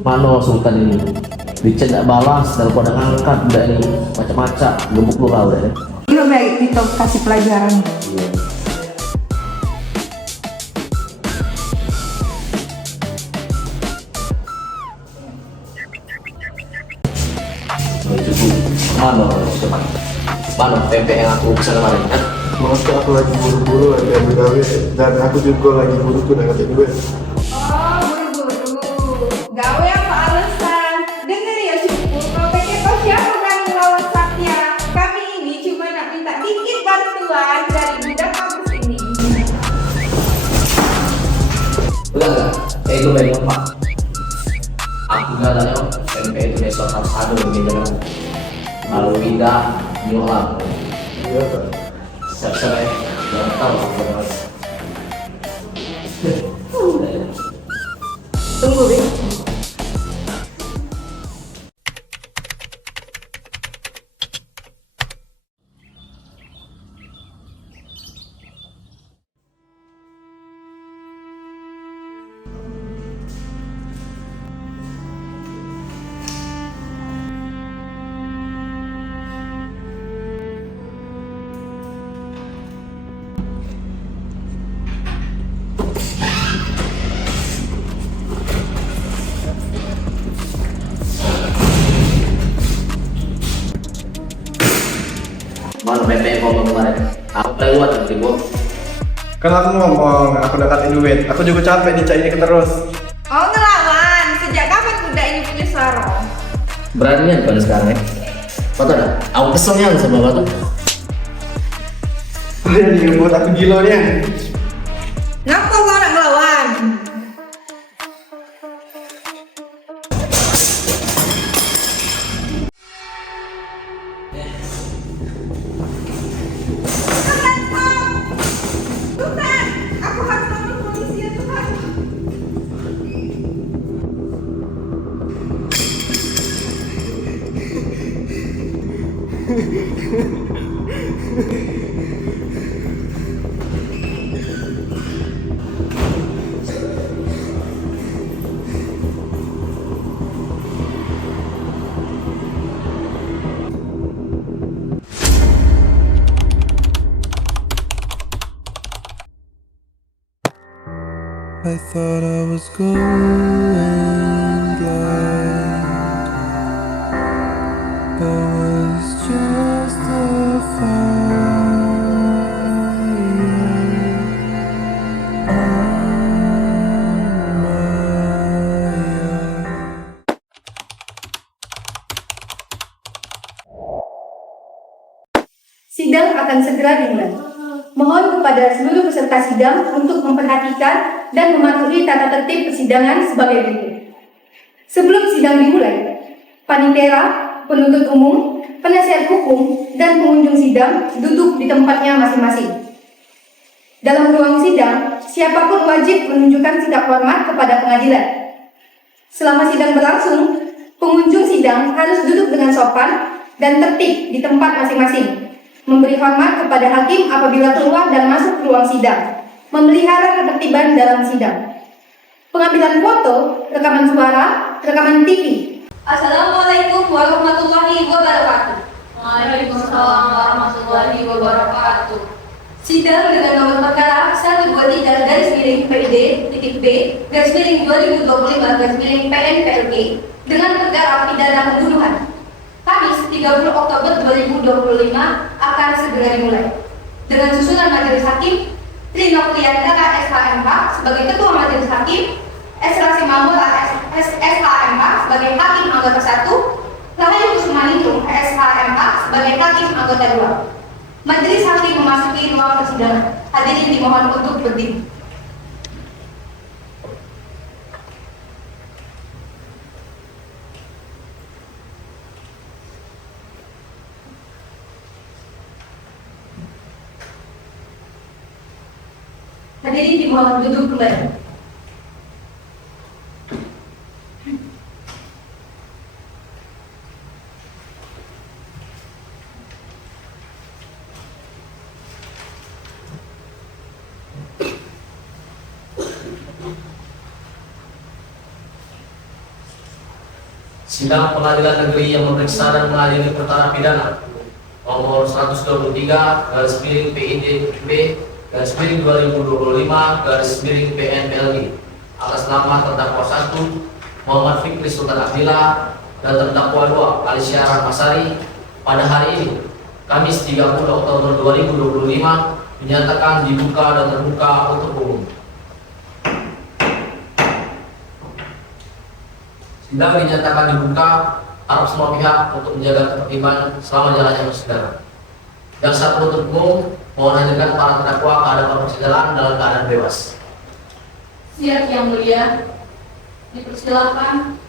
Mano Sultan ini Richard tidak balas daripada ngangkat udah ini macam-macam gemuk lu kau deh. Iya baik, kita kasih pelajaran. Cukup mano teman mano tempe yang aku pesan kemarin kan. Maksud aku lagi buru-buru ada gawe dan aku juga lagi buru tuh nggak duit. Oh, buru-buru. Gawe apa alasan? Dengar ya syukur, kau pikir kau siapa berani melawan Satya? Kami ini cuma nak minta dikit bantuan dari budak kampus ini. Udah enggak? Itu baik pak. Aku nggak tanya tempe itu besok harus ada di meja kamu. Kalau tidak nyolak. Iya kan? Siap-siap ya. Jangan tahu aku mas. Tunggu, Bing. Mana tempe ngomong kemarin? Aku lewat nanti gua. Kan aku ngomong, aku dekat duit. Aku juga capek dicari ini terus. Oh, ngelawan. Sejak kapan budak ini punya suara? Beranian pada sekarang ya. Kau tahu dah? Aku keselnya sama kau tuh. Ini buat aku gila nih. Ngapa kau nak ngelawan? Tuhan, aku harus lapor polisi ya Tuhan. I thought I was going blind, but was just a fire on my eye. Sidang akan segera dimulai. Mohon kepada seluruh peserta sidang untuk memperhatikan dan mematuhi tata tertib persidangan sebagai berikut. Sebelum sidang dimulai, panitera, penuntut umum, penasihat hukum, dan pengunjung sidang duduk di tempatnya masing-masing. Dalam ruang sidang, siapapun wajib menunjukkan sikap hormat kepada pengadilan. Selama sidang berlangsung, pengunjung sidang harus duduk dengan sopan dan tertib di tempat masing-masing, memberi hormat kepada hakim apabila keluar dan masuk ruang sidang, memelihara ketertiban dalam sidang. Pengambilan foto, rekaman suara, rekaman TV. Assalamualaikum warahmatullahi wabarakatuh. Waalaikumsalam warahmatullahi wabarakatuh. Sidang dengan nomor perkara 123 garis miring PID titik B garis miring 2025 garis miring PN/PLG dengan perkara pidana pembunuhan. Kamis 30 Oktober 2025 akan segera dimulai. Dengan susunan majelis hakim, Tri Nofrianda SHMH sebagai Ketua Majelis Hakim, S. Rasimamul SHMH sebagai Hakim Anggota 1, Rahayu Kusmaningrum SHMH sebagai Hakim Anggota 2. Majelis Hakim memasuki ruang persidangan. Hadirin dimohon untuk berdiri. Hadirin dimohon duduk kembali. Sidang Pengadilan Negeri yang memeriksa dan mengadili perkara pidana nomor 123 garis miring PIDB garis miring 2025 garis miring PNPLI atas nama terdakwa 1 Muhammad Fikri Sultan Abdillah dan terdakwa 2 Alicia Rahmasari pada hari ini Kamis 30 Oktober 2025 dinyatakan dibuka dan terbuka untuk umum. Sidang dinyatakan dibuka, harap semua pihak untuk menjaga ketertiban selama jalannya persidangan. Yang satu untuk umum, mohon hadirkan para terdakwa ke hadapan persidangan dalam keadaan bebas. Siap Yang Mulia, dipersilakan.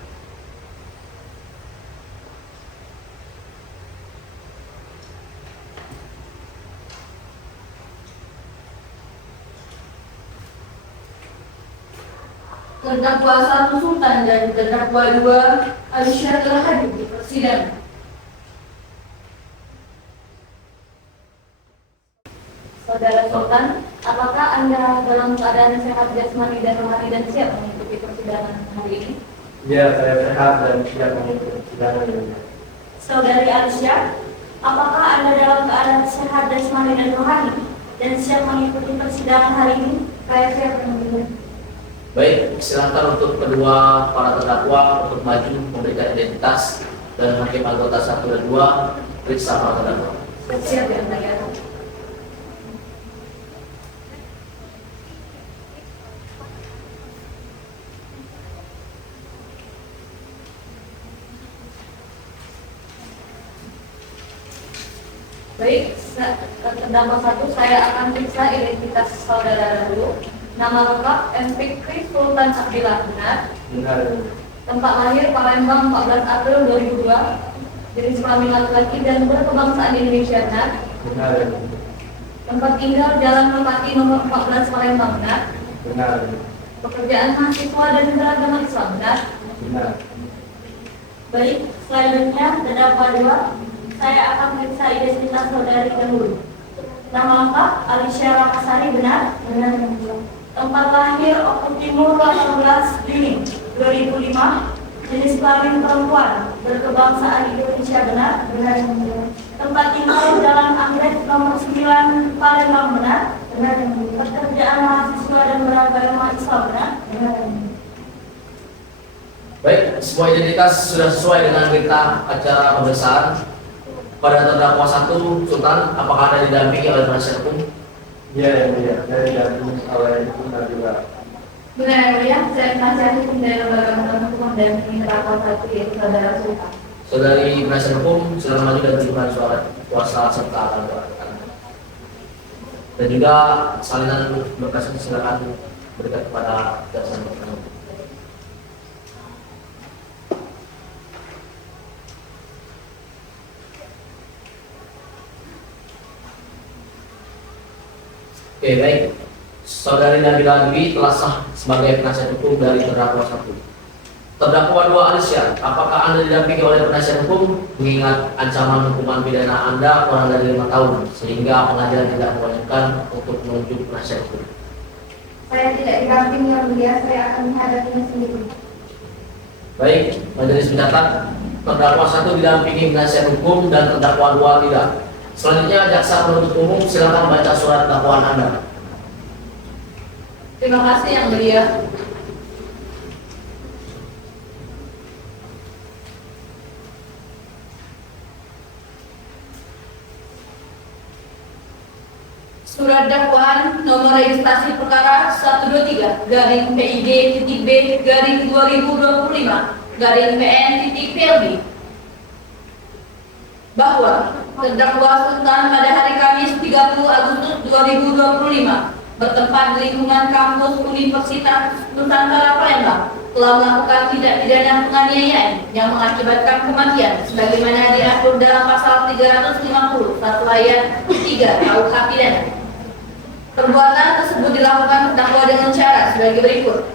Terdakwa 1 Sultan dan terdakwa 2 Alicia telah hadir di persidangan. Saudara Sultan, apakah Anda dalam keadaan sehat jasmani dan rohani dan siap mengikuti persidangan hari ini? Ya, saya sehat dan siap mengikuti persidangan ini. Saudari Alicia, apakah Anda dalam keadaan sehat jasmani dan rohani dan siap mengikuti persidangan hari ini? Saya siap menunggu. Baik, silakan untuk kedua para terdakwa untuk maju memberikan identitas dan hakim anggota 1 dan 2 periksa para terdakwa. Siap Yang Mulia. Baik, terdakwa 1 saya akan periksa identitas saudara dulu. Nama lengkap M. Fikri Sultan Abdillah, benar? Benar. Tempat lahir Palembang 14 April 2002. Jenis kelamin laki-laki dan berkebangsaan Indonesia, benar? Benar. Tempat tinggal Jalan Merpati nomor 14 Palembang, benar? Benar. Pekerjaan mahasiswa dan beragama Islam, benar? Benar. Baik, selanjutnya terdakwa 2, saya akan periksa identitas saudari dahulu. Nama lengkap Alicia Rahmasari, benar? Benar. Tempat lahir Oku Timur 18 Juni 2005. Jenis kelamin perempuan, berkebangsaan Indonesia, benar? Benar. Tempat tinggal Jalan Anggrek nomor 9 Palembang, benar? Benar. Pekerjaan mahasiswa dan beragama Islam, benar? Benar. Baik, semua identitas sudah sesuai dengan berita acara pemeriksaan. Pada terdakwa 1 Sultan, apakah Anda didampingi oleh penasihat hukum? Ya, yang mulia, saya didampingi oleh Ibu Nabila. Benar Yang Mulia, saya penasihat hukum dari Lembaga Bantuan Hukum dan terdakwa 1 yaitu saudara Sultan. Saudari penasihat hukum, silakan maju dan berikan suara kuasa serta akan doakan. Dan juga salinan berkas silakan berikan kepada jaksa penuntut. Oke, baik. Saudari Nabila Dwi telah sah sebagai penasihat hukum dari terdakwa 1. Terdakwa 2 Alicia, apakah Anda didampingi oleh penasihat hukum mengingat ancaman hukuman pidana Anda kurang dari 5 tahun sehingga pengadilan tidak mewajibkan untuk menunjuk penasihat hukum? Saya tidak didampingi Yang Mulia, saya akan menghadapinya sendiri. Baik, majelis mencatat terdakwa 1 didampingi penasihat hukum dan terdakwa 2 tidak. Selanjutnya jaksa penuntut umum silakan baca surat dakwaan Anda. Terima kasih Yang Mulia. Surat dakwaan nomor registrasi perkara 123 garing PID.B garing 2025 garing PN.PLB bahwa terdakwa Sultan pada hari Kamis 30 Agustus 2025 bertempat di lingkungan kampus Universitas Nusantara Palembang telah melakukan tindak pidana penganiayaan yang mengakibatkan kematian sebagaimana diatur dalam pasal 350 1 ayat 3 KUH pidana. Perbuatan tersebut dilakukan terdakwa dengan cara sebagai berikut.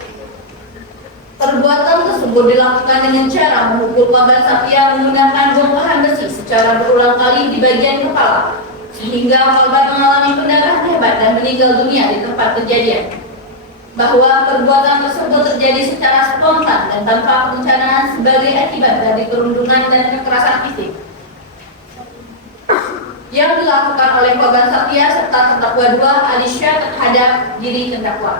Perbuatan tersebut dilakukan dengan cara memukul korban Satya menggunakan bongkahan besi secara berulang kali di bagian kepala, sehingga korban mengalami pendarahan hebat dan meninggal dunia di tempat kejadian. Bahwa perbuatan tersebut terjadi secara spontan dan tanpa perencanaan sebagai akibat dari perundungan dan kekerasan fisik yang dilakukan oleh korban Satya serta terdakwa 2 Alisha terhadap diri terdakwa.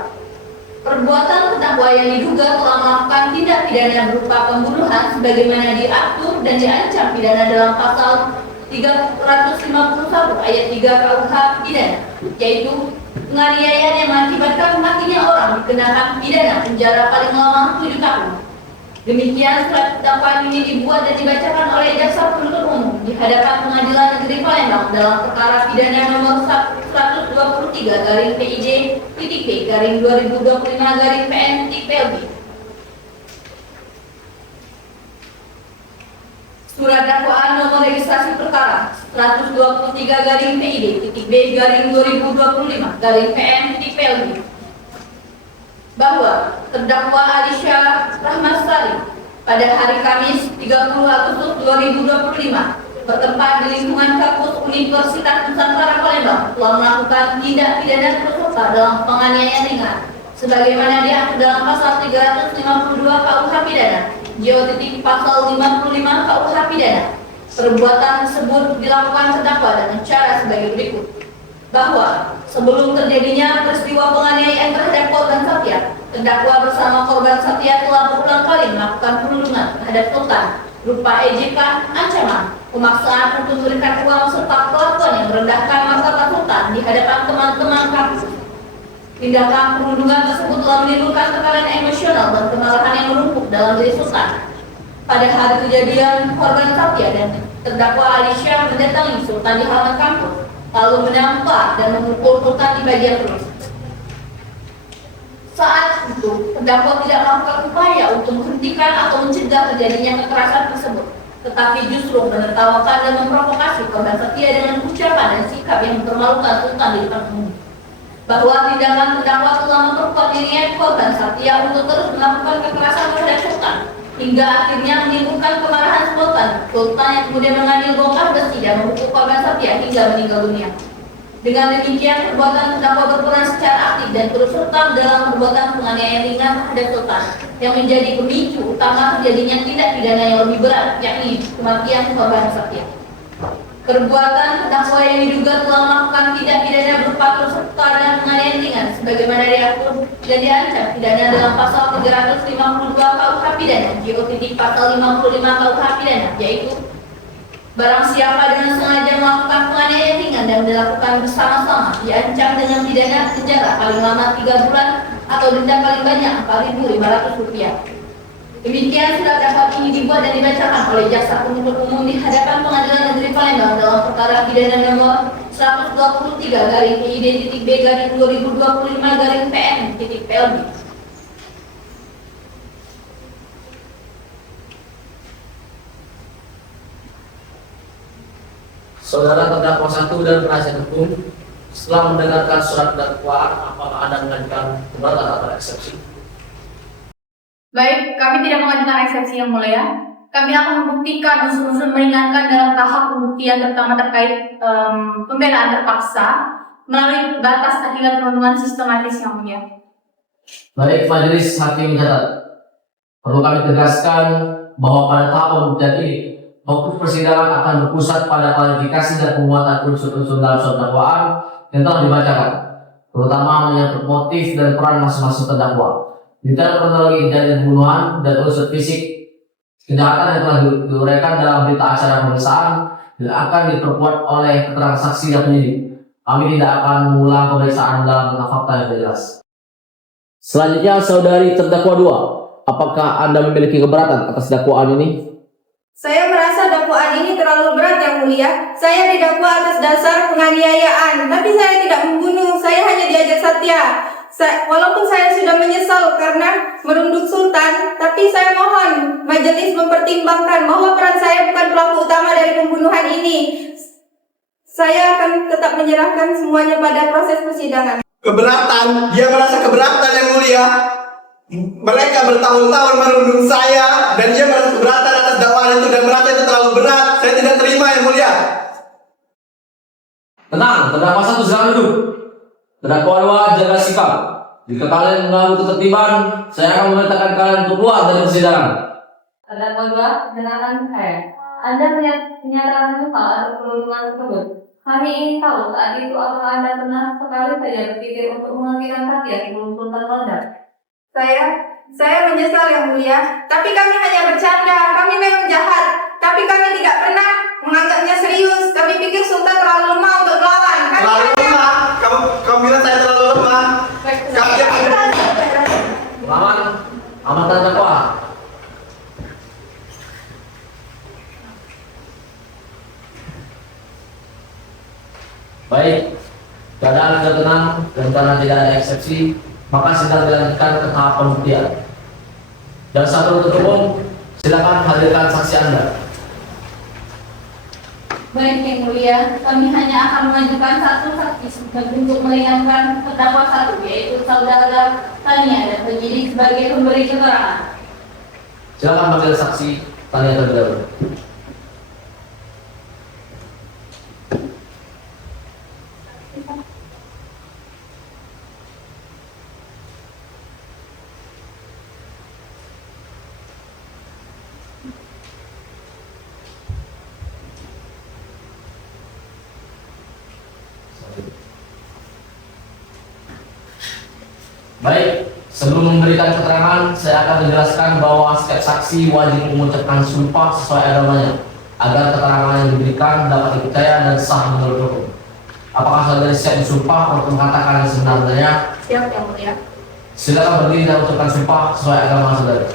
Perbuatan terdakwa yang diduga telah melakukan tindak pidana berupa pembunuhan sebagaimana diatur dan diancam pidana dalam pasal 351 ayat 3 KUH pidana, yaitu penganiayaan yang mengakibatkan matinya orang dikenakan pidana penjara paling lama 7 tahun. Demikian surat dakwaan ini dibuat dan dibacakan oleh jaksa penuntut umum di hadapan Pengadilan Negeri Palembang dalam perkara pidana nomor 123-PIJ-P-2025-PN-PLB. Surat dakwaan nomor registrasi perkara 123-PID-B-2025-PN-PLB bahwa terdakwa Alisha Rahmasari pada hari Kamis 30 Agustus 2025 bertempat di lingkungan kampus Universitas Nusantara Palembang telah melakukan tindak pidana terselubung dalam penganiayaan ringan sebagaimana diatur dalam pasal 352 KUH pidana / pasal 55 KUH pidana. Perbuatan tersebut dilakukan terdakwa dengan cara sebagai berikut: bahwa sebelum terjadinya peristiwa penganiayaan terhadap korban Satya, terdakwa bersama korban Satya telah berulang kali melakukan perundungan terhadap Sultan berupa ejekan, ancaman, pemaksaan untuk memberikan uang serta perlakuan yang merendahkan martabat Sultan di hadapan teman-teman kampus. Tindakan perundungan tersebut telah menimbulkan tekanan emosional dan kemarahan yang menumpuk dalam diri Sultan. Pada hari kejadian, korban Satya dan terdakwa Alisha mendatangi Sultan di halaman kampus, lalu menampar dan memukul Sultan di bagian perut. Saat itu, terdakwa tidak melakukan upaya untuk menghentikan atau mencegah terjadinya kekerasan tersebut, tetapi justru menertawakan dan memprovokasi korban Satya dengan ucapan dan sikap yang mempermalukan Sultan di depan umum. Bahwa tindakan terdakwa telah memperkuat niat korban Satya untuk terus melakukan kekerasan terhadap Sultan, hingga akhirnya menimbulkan kemarahan Sultan yang kemudian mengambil bongkar besi dan memukul korban Satya hingga meninggal dunia. Dengan demikian, perbuatan terdakwa berperan secara aktif dan turut serta dalam perbuatan penganiayaan ringan terhadap Sultan yang menjadi pemicu utama terjadinya tindak pidana yang lebih berat, yakni kematian korban Satya. Perbuatan terdakwa yang diduga telah melakukan tindak pidana berupa turut serta dan penganiayaan ringan sebagaimana diatur dan diancam pidana dalam pasal 352 KUH pidana / pasal 55 KUH pidana, yaitu barang siapa dengan sengaja melakukan penganiayaan ringan dan dilakukan bersama-sama diancam dengan pidana penjara paling lama 3 bulan atau denda paling banyak Rp4.500. Demikian surat dakwaan ini dibuat dan dibacakan oleh jaksa penuntut umum di hadapan Pengadilan Negeri Palembang dalam perkara pidana nomor 123-PID-B-2025-PN-PLB. Saudara terdakwa 1 dan penasihat hukum, setelah mendengarkan surat dakwaan, apakah Anda mengajukan keberatan atau eksepsi? Baik, kami tidak mengajukan eksepsi yang mulia. Kami akan membuktikan unsur-unsur meringankan dalam tahap pembuktian terutama terkait pembelaan terpaksa melalui batas akibat perundungan sistematis yang mulia. Baik, majelis hakim mencatat. Perlu kami tegaskan bahwa pada tahap pembuktian ini, fokus persidangan akan berpusat pada klarifikasi dan penguatan unsur-unsur dalam surat dakwaan yang telah dibacakan, terutama menyangkut motif dan peran masing-masing terdakwa, detail kronologi kejadian pembunuhan dan unsur fisik kejahatan yang telah diuraikan dalam berita acara pemeriksaan dan akan diperkuat oleh keterangan saksi dan penyidik. Kami tidak akan mengulang pemeriksaan dalam fakta yang jelas. Selanjutnya, saudari terdakwa 2, apakah Anda memiliki keberatan atas dakwaan ini? Saya merasa dakwaan ini terlalu berat yang mulia. Saya didakwa atas dasar penganiayaan, tapi saya tidak membunuh. Saya hanya diajak Satya. Walaupun saya sudah menyesal karena merunduk Sultan, tapi saya mohon majelis mempertimbangkan bahwa peran saya bukan pelaku utama dari pembunuhan ini. Saya akan tetap menyerahkan semuanya pada proses persidangan. Keberatan, dia merasa keberatan yang mulia. Mereka bertahun-tahun merundung saya dan dia merasa keberatan atas dakwaan itu dan merasa itu terlalu berat. Saya tidak terima yang mulia. Tenang, terdakwa 1 silakan duduk. Terdakwa 2 jaga sikap. Jika kalian mengganggu ketertiban, saya akan memerintahkan kalian untuk keluar dari persidangan. Terdakwa 2, dengarkan saya. Anda menyatakan menyesal atas perundungan tersebut. Kami ingin tahu saat itu apakah Anda pernah sekali saja berpikir untuk menghentikan Satya sebelum Sultan meledak? Saya menyesal yang mulia, tapi kami hanya bercanda, kami memang jahat, tapi kami tidak pernah menganggapnya serius. Kami pikir Sultan terlalu lemah untuk melawan. Terlalu lemah. Kamu bilang saya terlalu lemah. Melawan amat terdakwa. Baik, keadaan sudah tenang dan karena tidak ada eksepsi, maka sidang dilanjutkan ke tahap pembuktian. Dan satu untuk umum, silakan hadirkan saksi Anda. Baik yang mulia, kami hanya akan mengajukan satu saksi sebagai untuk meringankan terdakwa 1, yaitu saudara Tania dan penyidik sebagai pemberi keterangan. Silakan panggil saksi Tania terlebih dahulu. Baik, sebelum memberikan keterangan, saya akan menjelaskan bahwa setiap saksi wajib mengucapkan sumpah sesuai agamanya, agar keterangan yang diberikan dapat dipercaya dan sah menurut hukum. Apakah saudari siap bersumpah untuk mengatakan yang sebenarnya? Siap yang mulia. Silakan berdiri dan ucapkan sumpah sesuai agama saudari.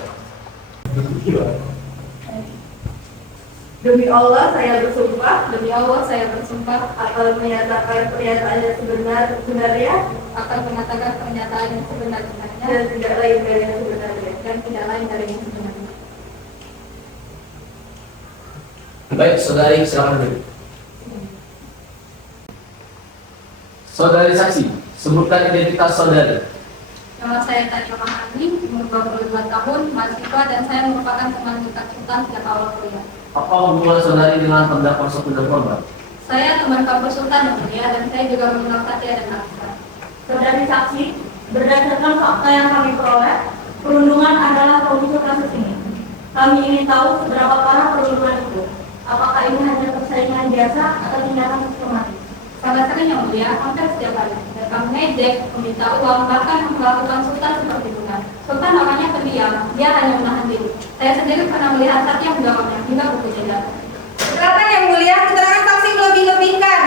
Demi Allah saya bersumpah Demi Allah saya bersumpah akan menyatakan pernyataan yang sebenarnya akan mengatakan pernyataan yang sebenarnya dan tidak lain dari yang sebenarnya. dan tidak lain dari yang sebenarnya. Baik, saudari silakan berdiri. Saudari saksi, sebutkan identitas saudari. Nama saya Tania Mahani, umur 22 tahun, mahasiswa dan saya merupakan teman dekat Sultan sejak awal kuliah. Apa hubungan saudari dengan terdakwa 1 dan korban? Saya teman kampus Sultan yang mulia dan saya juga mengenal Satya dan Nafisa. Saudari saksi, berdasarkan fakta yang kami peroleh, perundungan adalah pemicu kasus ini. Kami ingin tahu seberapa parah perundungan itu. Apakah ini hanya persaingan biasa atau tindakan sistematis? Sangat sering yang mulia, hampir setiap hari. Mereka mengejek, meminta uang, bahkan melakukan Sultan seperti bunga. Sultan namanya pendiam, dia hanya menahan diri. Saya sendiri pernah melihat Satya menjawabnya hingga buku jeda. Silakan yang mulia, keterangan saksi melebih-lebihkan.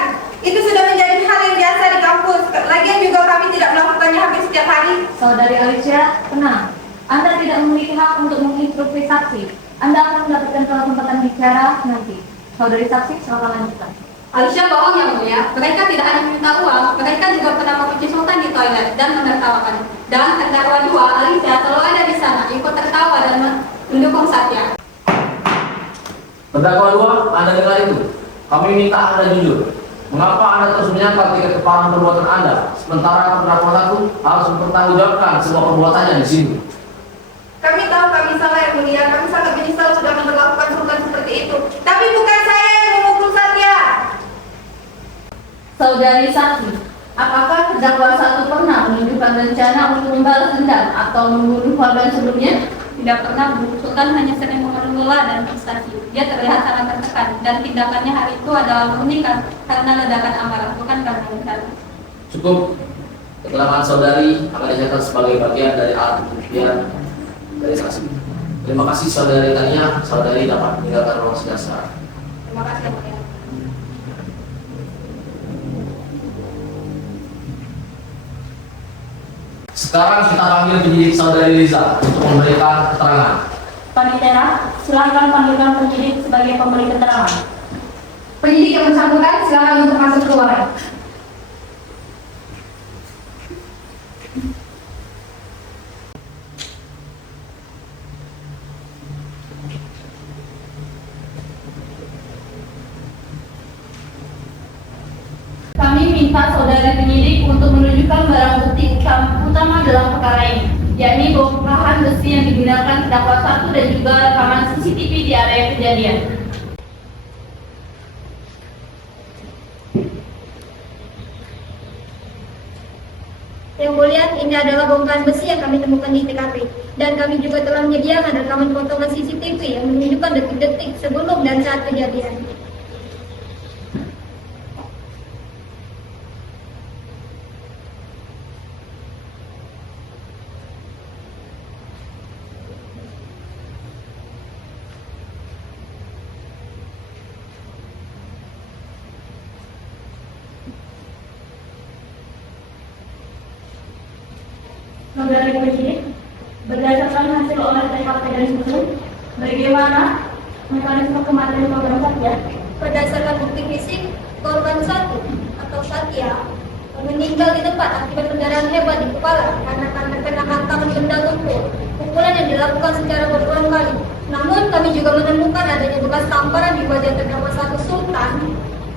Itu sudah menjadi hal yang biasa di kampus. Lagian juga kami tidak melakukannya hampir setiap hari. Saudari Alicia, tenang. Anda tidak memiliki hak untuk menginstruksi saksi. Anda akan mendapatkan kesempatan bicara nanti. Saudari saksi, silakan lanjutkan. Alicia bohong yang mulia, mereka tidak hanya meminta uang, mereka juga pernah membenci Sultan di toilet dan menertawakan. Dan terdakwa 2, Alicia selalu ada di sana, ikut tertawa dan mendukung Satya. Terdakwa 2, Anda dengar itu? Kami minta Anda jujur. Mengapa Anda terus menyangkal tingkat keparahan perbuatan Anda, sementara terdakwa 1 harus mempertanggungjawabkan semua perbuatannya di sini? Kami tahu kami salah yang mulia, kami sangat menyesal sudah memperlakukan Sultan seperti itu. Tapi bukan saya yang memukul Satya. Saudari saksi, apakah terdakwa 1 pernah menunjukkan rencana untuk membalas dendam atau membunuh korban sebelumnya? Tidak pernah, Bu. Sultan hanya sering memenuhi lelah dan frustasi. Dia terlihat sangat tertekan dan tindakannya hari itu adalah murni karena ledakan amarah, bukan karena rencana. Cukup. Keterangan saudari akan dicatat sebagai bagian dari alat pembuktian dari saksi. Terima kasih saudari Tania. Saudari dapat meninggalkan ruang sidang sekarang. Terima kasih, yang mulia. Sekarang kita panggil penyidik saudari Liza untuk memberikan keterangan. Panitera, silakan panggilkan penyidik sebagai pemberi keterangan. Penyidik yang bersangkutan silakan untuk masuk ke ruangan. Kami minta saudari penyidik untuk menunjukkan barang bukti utama dalam perkara ini, yakni bongkahan besi yang digunakan terdakwa 1 dan juga rekaman CCTV di area kejadian. Yang mulia, ini adalah bongkahan besi yang kami temukan di TKP. Dan kami juga telah menyediakan rekaman potongan CCTV yang menunjukkan detik-detik sebelum dan saat kejadian. Saudara Presiden, berdasarkan hasil olah TKP dan hukum, bagaimana mekanisme kematian korban Satya? Berdasarkan bukti fisik, korban satu atau Satya meninggal di tempat akibat pendarahan hebat di kepala karena terkena hantaman benda tumpul. Pukulan yang dilakukan secara berulang kali. Namun kami juga menemukan adanya bekas tamparan di wajah terdakwa satu Sultan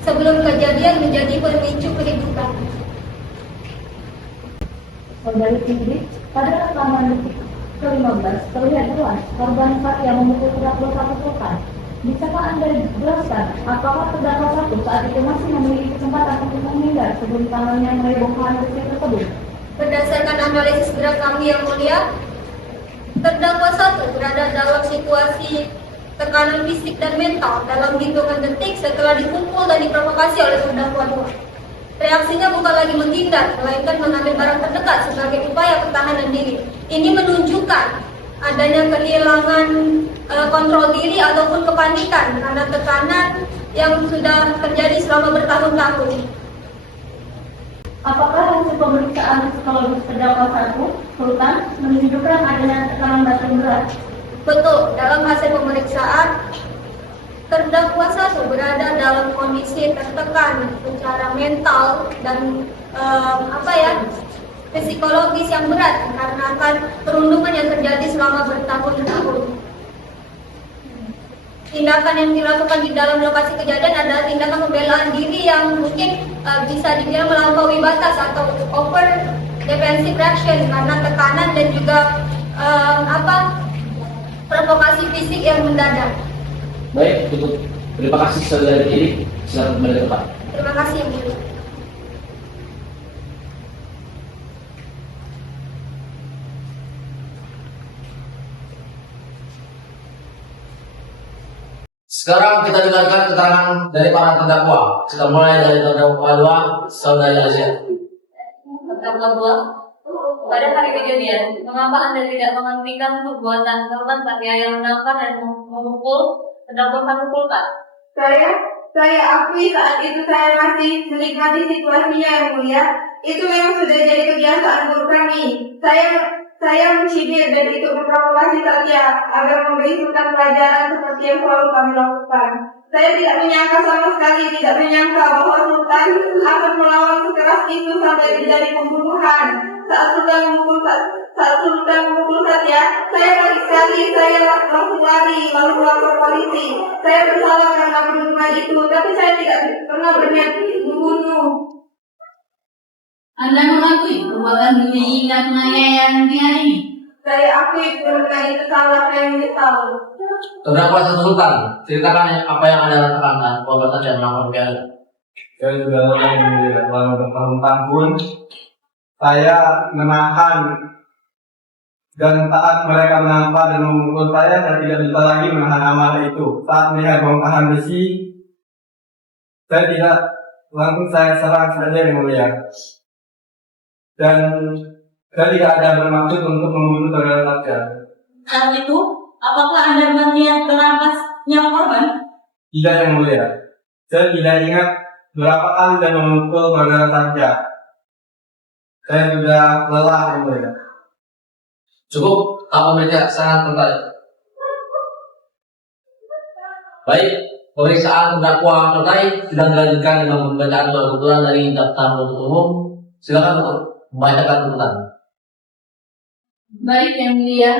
sebelum kejadian menjadi pemicu keributan. Saudari Ingrid, pada rekaman detik ke-15 terlihat jelas korban Satya memukul terdakwa satu Sultan. Bisakah Anda jelaskan apakah terdakwa satu saat itu masih memiliki kesempatan untuk menghindar sebelum tangannya meraih bongkahan besi tersebut? Berdasarkan analisis gerak kami yang mulia, terdakwa satu berada dalam situasi tekanan fisik dan mental dalam hitungan detik setelah dipukul dan diprovokasi oleh terdakwa dua. Reaksinya bukan lagi menghindar, melainkan mengambil barang terdekat sebagai upaya pertahanan diri. Ini menunjukkan adanya kehilangan kontrol diri ataupun kepanikan karena tekanan yang sudah terjadi selama bertahun-tahun. Apakah hasil pemeriksaan psikologis terdakwa satu Sultan menunjukkan adanya tekanan batin berat? Betul, dalam hasil pemeriksaan terdakwa satu berada dalam kondisi tertekan secara mental dan psikologis yang berat karena perundungan yang terjadi selama bertahun-tahun. Tindakan yang dilakukan di dalam lokasi kejadian adalah tindakan pembelaan diri yang mungkin bisa dibilang melampaui batas atau over defensive reaction karena tekanan dan juga provokasi fisik yang mendadak. Baik, cukup. Terima kasih saudara Ingrid. Silakan kembali ke depan. Terima kasih yang mulia. Sekarang kita dengarkan keterangan dari para terdakwa. Kita mulai dari terdakwa 2, saudari Asia. Terdakwa 2, pada hari kejadian, mengapa Anda tidak menghentikan perbuatan korban Satya yang menampar dan memukul terdakwa satu Sultan? Saya akui saat itu saya masih menikmati situasinya yang mulia. Itu memang sudah jadi kebiasaan guru kami. Saya mencibir dan itu memprovokasi Satya agar memberi Sultan pelajaran seperti yang selalu kami lakukan. Saya tidak menyangka sama sekali, tidak menyangka bahwa Sultan akan melawan sekeras itu sampai terjadi pembunuhan. Saat Sultan memukul Satya, saya panik sekali, saya langsung lari, lalu melapor polisi. Saya bersalah karena perundungan itu, tapi saya tidak pernah berniat membunuh. Anda mengakui perbuatan menyeyi dan menganiaya dia ini? Saya akui perundungan itu salah, saya menyesal. Terdakwa satu Sultan, ceritakan apa yang Anda rasakan dan perbuatan yang melakukan Anda. Saya juga selama bertahun-tahun saya menahan dan saat mereka menampar dan memukul saya tidak bisa lagi menahan amarah itu. Saat melihat bongkahan besi, saya tidak langsung saya serang saja yang mulia. Dan saya tidak ada bermaksud untuk membunuh saudara Satya. Saat itu, apakah Anda berniat merampas nyawa korban? Tidak yang mulia. Saya tidak ingat berapa kali saya memukul saudara Satya. Saya sudah lelah yang mulia. Cukup, kamu meja sangat kembali. Baik, pemeriksaan terdakwa terkait sedang dilanjutkan dengan pembacaan tuntutan dari daftar penuntut umum. Silakan untuk membacakan tuntutan. Baik yang mulia.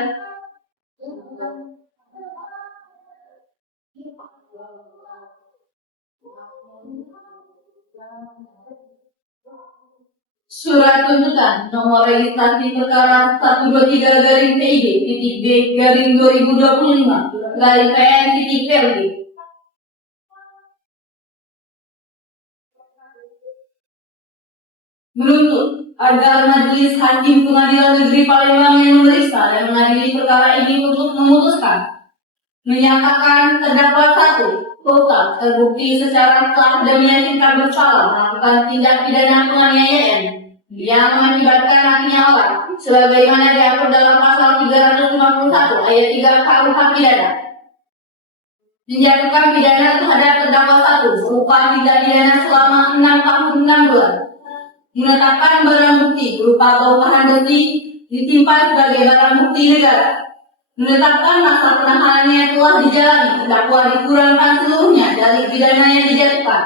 Surat tuntutan nomor registrasi perkara 123 PID titik B garing 2025 garing PN titik PLD. Menuntut agar Majelis Hakim Pengadilan Negeri Palembang yang memeriksa dan mengadili perkara ini untuk memutuskan menyatakan terdakwa 1 total terbukti secara sah dan meyakinkan bersalah melakukan tindak pidana penganiayaan yang mengakibatkan mati nyawa sebagaimana diatur dalam pasal 351 ayat 3 KUH pidana. Menjatuhkan pidana terhadap terdakwa 1 berupa tindak pidana selama 6 tahun 6 bulan. Menetapkan barang bukti berupa bongkahan besi disimpan sebagai barang bukti negara. Menetapkan masa penahanannya telah dijalani, terdakwa dikurangkan seluruhnya dari pidana yang dijatuhkan.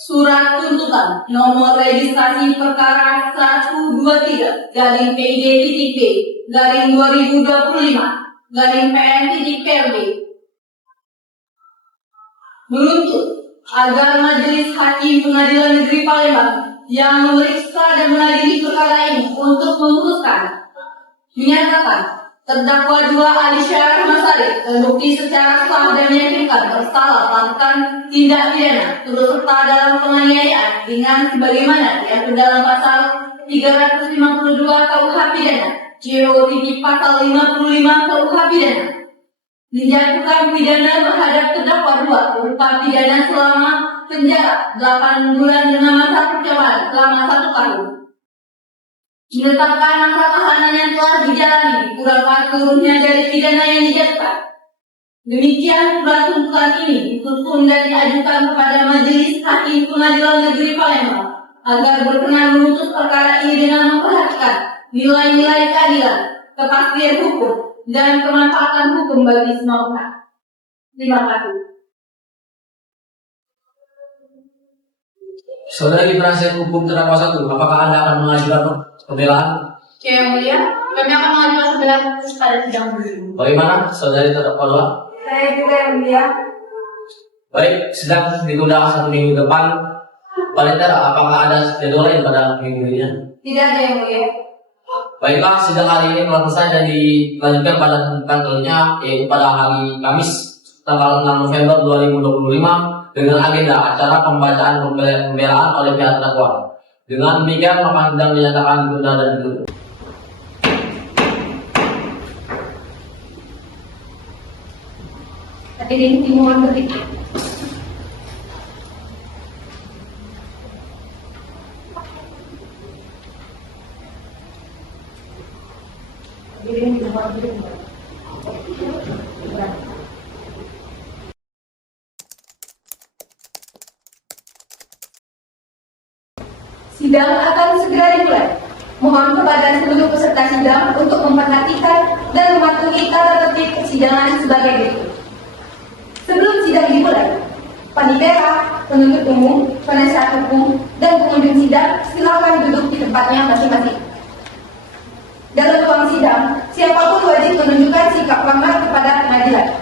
Surat tuntutan nomor registrasi perkara 123 garing PID.P garing 2025 garing PN.PLB menuntut agar Majelis Hakim Pengadilan Negeri Palembang yang memeriksa dan mengadili perkara ini untuk memutuskan menyatakan terdakwa 2 Alisyah Masari terbukti secara sah dan meyakinkan bersalah melakukan tindak pidana turut serta dalam penganiayaan dengan sebagaimana diatur dalam pasal 352 KUH pidana JOTP pasal 55 KUH pidana. Menjatuhkan pidana terhadap terdakwa 2 berupa pidana selama penjara 8 bulan dengan masa percobaan selama 1 tahun. Menetapkan masa tahanan yang telah dijalani dikurangkan seluruhnya dari pidana yang dijatuhkan. Demikian surat tuntutan ini disusun dan diajukan kepada Majelis Hakim Pengadilan Negeri Palembang agar berkenan memutus perkara ini dengan memperhatikan nilai-nilai keadilan, kepastian hukum, dan kemanfaatan hukum bagi semua pihak. Terima kasih. Saudari penasihat hukum terdakwa 1, apakah Anda akan mengajukan pembelaan? Yang mulia, kami akan mengajukan pembelaan khusus pada sidang dulu. Bagaimana, saudari terdakwa 2? Saya juga yang mulia. Baik, sedang ditunda 1 minggu depan. Palinter, apakah ada jadwal lain pada minggu ini? Tidak ada yang mulia. Baiklah, sidang hari ini telah selesai dan dilanjutkan pada kantornya, yaitu pada hari Kamis, tanggal 6 November 2025, dengan agenda acara pembacaan pembelaan oleh pihak terdakwa. Dengan demikian, maka sidang dinyatakan ditunda dan ditutup. Hadirin dimohon berdiri. Hadirin dimohon berdiri. Sidang akan segera dimulai. Mohon kepada seluruh peserta sidang untuk memperhatikan dan mematuhi tata tertib persidangan sebagai berikut. Sebelum sidang dimulai, panitia, penuntut umum, penasihat hukum, dan pengunjung sidang silakan duduk di tempatnya masing-masing. Dalam ruang sidang, siapapun wajib menunjukkan sikap hormat kepada pengadilan.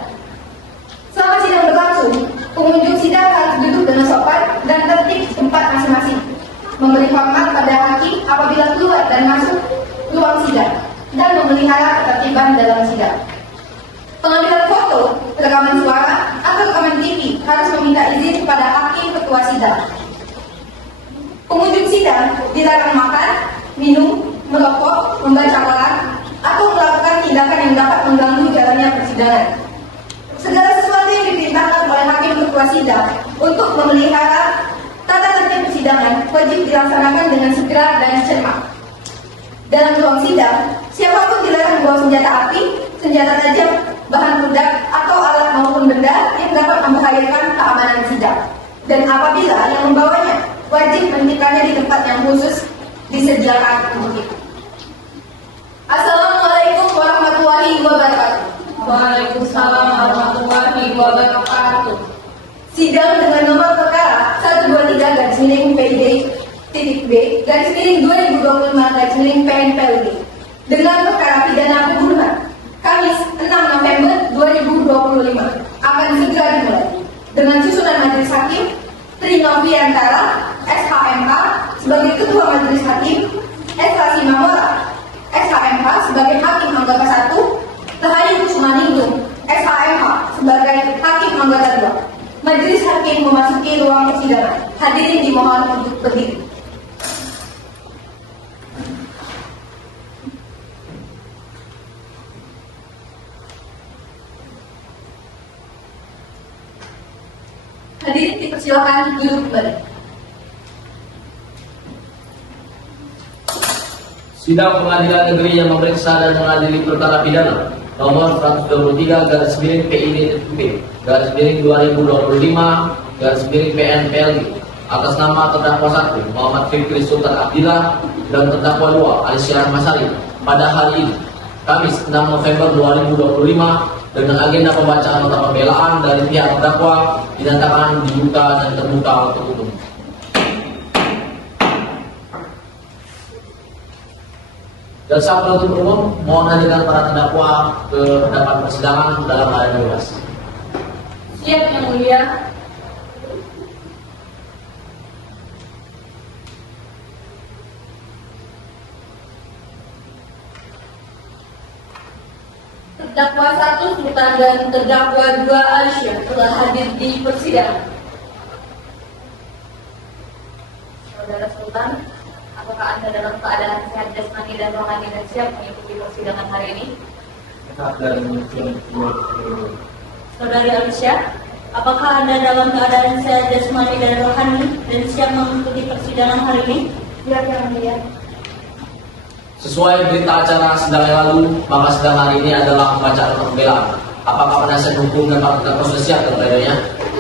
Selama sidang berlangsung, pengunjung sidang harus duduk dengan sopan dan tertib di tempat masing-masing, memberi hormat pada hakim apabila keluar dan masuk ruang sidang, dan memelihara ketertiban dalam sidang. Pengambilan foto, rekaman suara, atau rekaman TV harus meminta izin kepada hakim ketua sidang. Pengunjung sidang dilarang makan, minum, merokok, membaca koran, atau melakukan tindakan yang dapat mengganggu jalannya persidangan. Segala sesuatu yang diperintahkan oleh hakim ketua sidang untuk memelihara tata tertib persidangan wajib dilaksanakan dengan segera dan cermat. Dalam ruang sidang, siapapun dilarang membawa senjata api, senjata tajam, bahan peledak, atau alat maupun benda yang dapat membahayakan keamanan sidang. Dan apabila yang membawanya, wajib menitipkannya di tempat yang khusus disediakan untuk itu. Assalamualaikum warahmatullahi wabarakatuh. Waalaikumsalam warahmatullahi wabarakatuh. Sidang dengan nomor perkara 123-B/2025-PN/PLD dengan perkara pidana pembunuhan Kamis 6 November 2025 akan segera dimulai dengan susunan majelis hakim Trinoviantara SHMH sebagai ketua majelis hakim, Esa Simamora SHMH sebagai hakim anggota 1, Rahayu Kusumaningrum SHMH sebagai hakim anggota 2. Majelis hakim memasuki berdiri. Hadirin dipersilakan duduk kembali. Sidang Pengadilan Negeri yang memeriksa dan mengadili perkara pidana nomor 123 garis miring PIDTP garis miring 2025 garis miring PNPLI atas nama terdakwa 1 Muhammad Fikri Sultan Abdillah dan terdakwa 2 Alicia Masari pada hari ini Kamis 6 November 2025 dengan agenda pembacaan nota pembelaan dari pihak terdakwa dinyatakan dibuka dan terbuka untuk umum. Dan saat penuntut umum mohon hadirkan para terdakwa ke hadapan persidangan dalam keadaan bebas. Siap yang mulia. Terdakwa 1 Sultan dan terdakwa 2 Alicia telah hadir di persidangan. Saudara Sultan, apakah Anda dalam keadaan sehat jasmani dan rohani dan siap mengikuti persidangan hari ini? Saudari Alicia, apakah Anda dalam keadaan sehat jasmani dan rohani dan siap mengikuti persidangan hari ini? Siap yang mulia. Sesuai berita acara sidang yang lalu, maka sidang hari ini adalah pembacaan nota pembelaan. Apakah penasihat hukum dan para terdakwa sudah siap terkait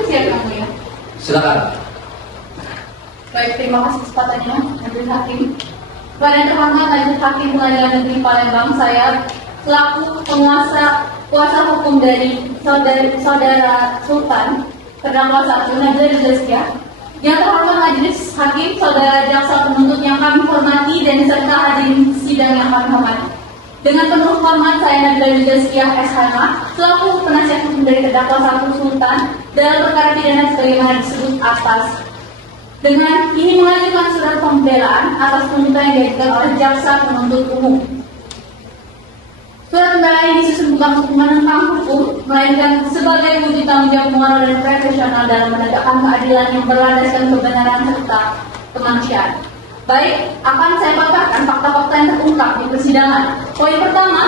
Siap yang mulia. Silakan. Baik, terima kasih kesempatannya, Majelis Hakim. Kepada yang terhormat Majelis Hakim Pengadilan Negeri Palembang, saya selaku kuasa hukum dari saudara Sultan, terdakwa 1 Najla Rizkia. Yang terhormat Majelis Hakim, saudara jaksa penuntut yang kami hormati dan serta hadirin sidang yang kami hormati. Dengan penuh hormat saya Najla Rizkia SHM selaku penasihat hukum dari terdakwa 1 Sultan dalam perkara pidana sebagaimana disebut atas. Dengan ini mengajukan surat pembelaan atas tuntutan yang diajukan oleh jaksa penuntut umum. Surat pembelaan ini disusun bukan untuk menentang hukum, melainkan sebagai wujud tanggung jawab moral dan profesional dalam menegakkan keadilan yang berlandaskan kebenaran serta kemanusiaan. Baik, akan saya bacakan fakta-fakta yang terungkap di persidangan. Poin pertama,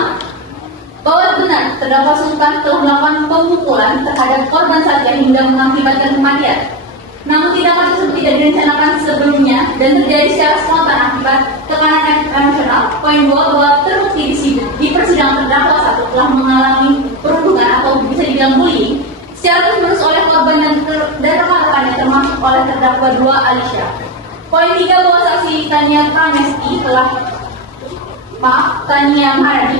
bahwa benar terdakwa Sultan telah melakukan pemukulan terhadap korban Satya hingga mengakibatkan kematian. Namun tindakan tersebut tidak direncanakan sebelumnya dan terjadi secara spontan akibat tekanan emosional. Poin 2, bahwa terbukti di persidangan terdakwa 1 telah mengalami perundungan atau bisa dibilang bullying secara terus-menerus oleh korban dan rekan-rekannya termasuk oleh terdakwa 2 Alicia. Poin 3, bahwa saksi Tania Maradi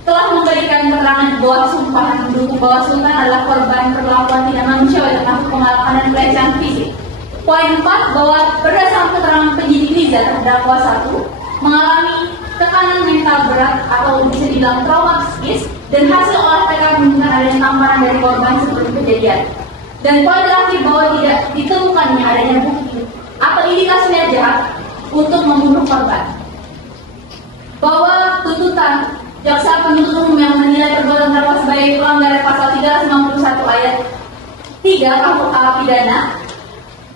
telah memberikan keterangan di bawah sumpah yang mendukung bahwa Sultan adalah korban perlakuan tidak manusiawi termasuk pengalaman dan pelecehan fisik. Poin 4, bahwa berdasarkan keterangan penyidik Liza terdakwa 1 mengalami tekanan mental berat atau bisa dibilang trauma psikis dan hasil olah TK menunjukkan adanya tamparan dari korban sebelum kejadian. Dan poin terakhir, bahwa tidak ditemukannya adanya bukti atau indikasi niat jahat untuk membunuh korban. Bahwa tuntutan jaksa penuntut umum yang menilai perbuatan terdakwa sebagai pelanggaran pasal 351 ayat 3 KUH pidana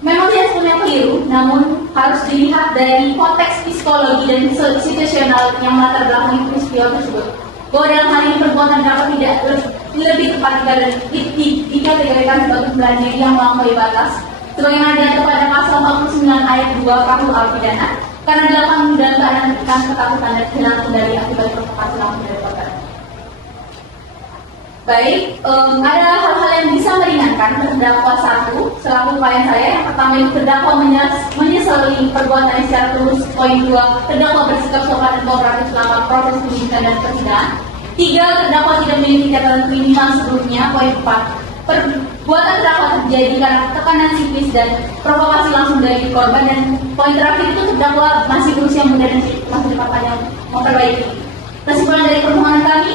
memang tidak sepenuhnya keliru, namun harus dilihat dari konteks psikologi dan situasional yang latar belakangi peristiwa tersebut. Bahwa dalam hal ini perbuatan terdakwa tidak lebih tepat dikategorikan sebagai pelanggaran diri yang melampaui batas, sebagaimana diatur pada pasal 49 ayat 2 KUH pidana. Karena dilakukan dalam keadaan ketakutan dan kehilangan kendali akibat provokasi langsung dari korban. Baik, ada hal-hal yang bisa meringankan terdakwa 1 selaku klien saya. Yang pertama, terdakwa menyesali perbuatan secara tulus. Poin 2, terdakwa bersikap sopan dan kooperatif selama proses penyidikan dan persidangan. 3, terdakwa tidak memiliki catatan kriminal sebelumnya. Poin 4, perbuatan terdakwa terjadi karena tekanan psikis dan provokasi langsung dari korban. Dan poin terakhir itu terdakwa masih berusia muda dan masih dapat panjang memperbaiki. Kesimpulan dari permohonan kami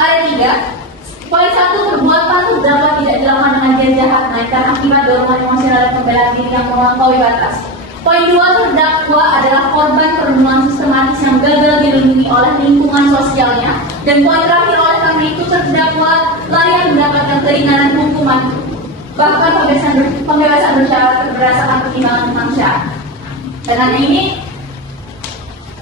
ada 3. Poin 1, perbuatan terdakwa tidak dilakukan dengan niat jahat, melainkan akibat dorongan emosional dan pembelaan diri yang melampaui batas. Poin 2, terdakwa adalah korban perundungan sistematis yang gagal dilindungi oleh lingkungan sosialnya. Dan poin terakhir, oleh karena itu terdakwa layak mendapatkan keringanan hukuman, bahkan pembebasan bersyarat berdasarkan pertimbangan kemanusiaan. Dengan ini,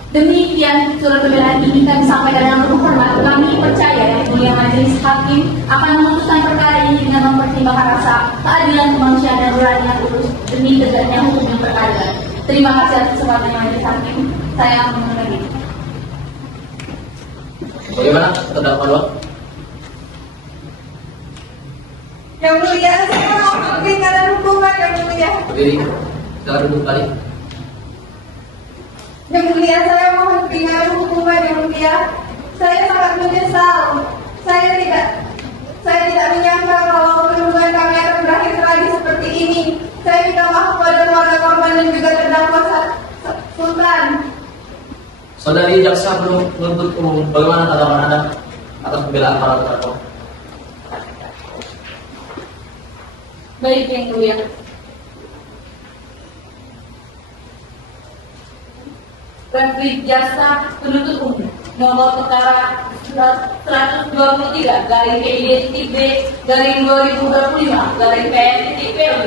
demikian surat pembelaan ini kami sampaikan dengan penuh hormat. Kami percaya yang mulia majelis hakim akan memutuskan perkara ini dengan mempertimbangkan rasa keadilan kemanusiaan dan berani lurus demi tegaknya hukum yang berkeadilan. Terima kasih atas kesempatannya majelis hakim. Saya mengulangi diri. Bagaimana terdakwa dua? Yang mulia, saya mau memberikan hukuman yang mulia. Berdiri. Silakan duduk kembali. Yang mulia, saya mohon peringanan hukuman yang mulia. Saya sangat menyesal. Saya tidak menyangka bahwa perundungan kami akan berakhir tragis seperti ini. Saya minta maaf kepada keluarga korban dan juga terdakwa Sultan. Saudari jaksa penuntut umum, bagaimana tanggapan Anda atas pembelaan para terdakwa? Baik yang mulia. Refri Jaksa Penuntut Umum nomor perkara 123 garing PID titik B garing 2025 garing PN titik PLB.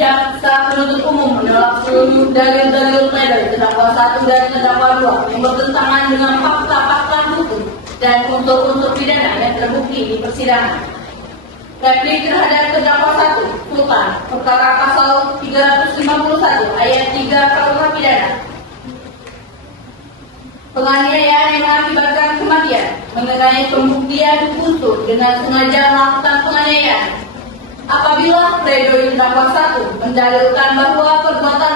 Jaksa Penuntut Umum menolak seluruh dalil-dalil pledoi terdakwa 1 dan terdakwa 2 yang bertentangan dengan fakta-fakta hukum dan unsur-unsur pidana yang terbukti di persidangan. Replik terhadap terdakwa 1 Sultan perkara pasal 351 ayat 3 KUH pidana penganiayaan yang mengakibatkan kematian mengenai pembuktian unsur dengan sengaja melakukan penganiayaan. Apabila pledoi terdakwa 1 mendalilkan bahwa perbuatan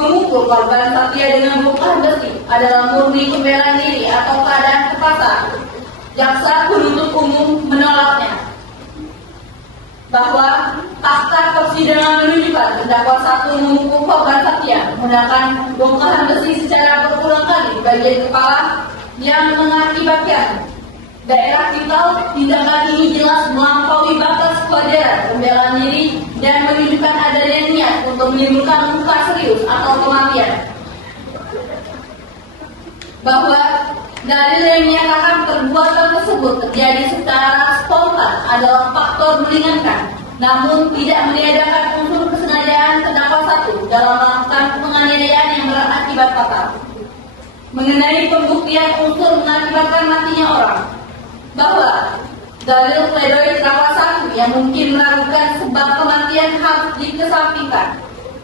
memukul korban Satya dengan bongkahan besi adalah murni pembelaan diri atau keadaan terpaksa, jaksa penuntut umum menolaknya. Bahwa fakta persidangan menunjukkan terdakwa 1 memukul korban Satya menggunakan bongkahan besi secara berulang kali di bagian kepala yang mengakibatkan daerah vital. Tindakan ini jelas melampaui batas kewajaran pembelaan diri dan menunjukkan adanya niat untuk menimbulkan luka serius atau kematian. Bahwa dalil yang menyatakan perbuatan tersebut terjadi secara spontan adalah faktor meringankan, namun tidak meniadakan unsur kesengajaan terdakwa 1 dalam melakukan penganiayaan yang berakibat fatal. Mengenai pembuktian unsur mengakibatkan matinya orang, bahwa dalil pledoi terdakwa 1 yang mungkin meragukan sebab kematian harus dikesampingkan.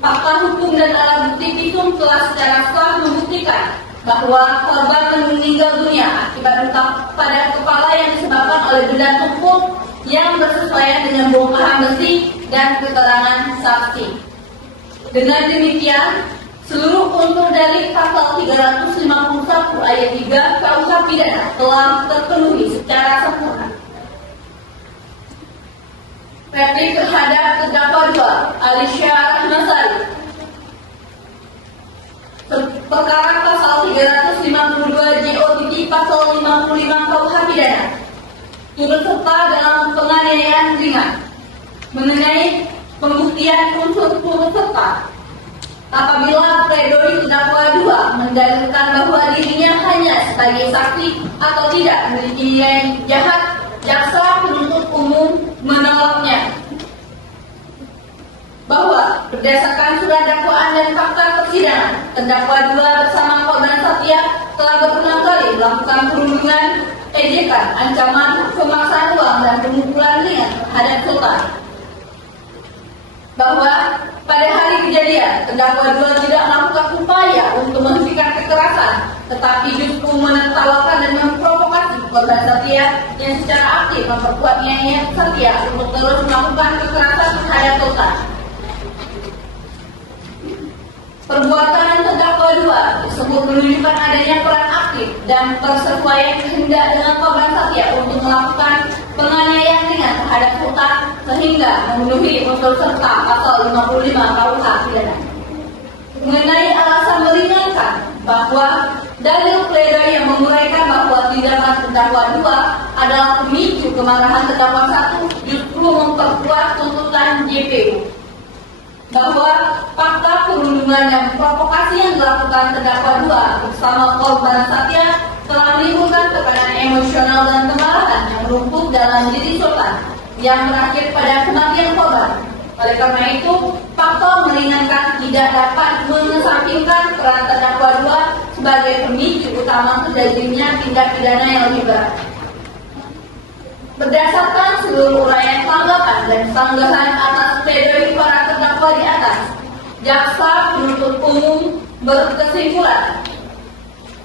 Fakta hukum dan alat bukti visum telah secara sah membuktikan bahwa korban meninggal dunia akibat luka pada kepala yang disebabkan oleh benda tumpul yang bersesuaian dengan bongkahan besi dan keterangan saksi. Dengan demikian, seluruh unsur dari pasal 351 ayat 3 KUH pidana telah terpenuhi secara sempurna. Replik terhadap terdakwa 2 Alisya Rahmasari perkara pasal 352 JO pasal 55 KUH pidana turut serta dalam penganiayaan ringan. Mengenai pembuktian unsur turut serta, apabila pledoi terdakwa 2 mendalilkan bahwa dirinya hanya sebagai saksi atau tidak memiliki nilai jahat, jaksa penuntut umum menolaknya. Bahwa berdasarkan surat dakwaan dan fakta persidangan, terdakwa 2 bersama korban Satya telah berulang kali melakukan perundungan, ejekan, ancaman, pemaksaan uang dan pemukulan ringan terhadap Sultan. Bahwa pada hari kejadian, terdakwa 2 tidak melakukan upaya untuk menghentikan kekerasan, tetapi justru menertawakan dan memprovokasi korban Satya yang secara aktif memperkuat niat Satya untuk terus melakukan kekerasan terhadap Sultan. Perbuatan terdakwa 2 tersebut menunjukkan adanya peran aktif dan persesuaian kehendak dengan korban Satya untuk melakukan penganiayaan ringan terhadap Sultan sehingga memenuhi unsur serta pasal 55 KUH pidana. Mengenai alasan meringankan, bahwa dalil pledoi yang menguraikan bahwa tindakan terdakwa 2 adalah pemicu kemarahan terdakwa 1 justru memperkuat tuntutan JPU. Bahwa fakta perundungan dan provokasi yang dilakukan terdakwa 2 bersama korban Satya telah menimbulkan tekanan emosional dan kemarahan yang lumpuh dalam diri Sultan yang berakhir pada kematian korban. Oleh karena itu, faktor meringankan tidak dapat mengesampingkan peran terdakwa 2 sebagai pemicu utama terjadinya tindak pidana yang lebih berat. Berdasarkan seluruh uraian tanggapan dan tanggapan atas pledoi para terdakwa di atas, jaksa penuntut umum berkesimpulan: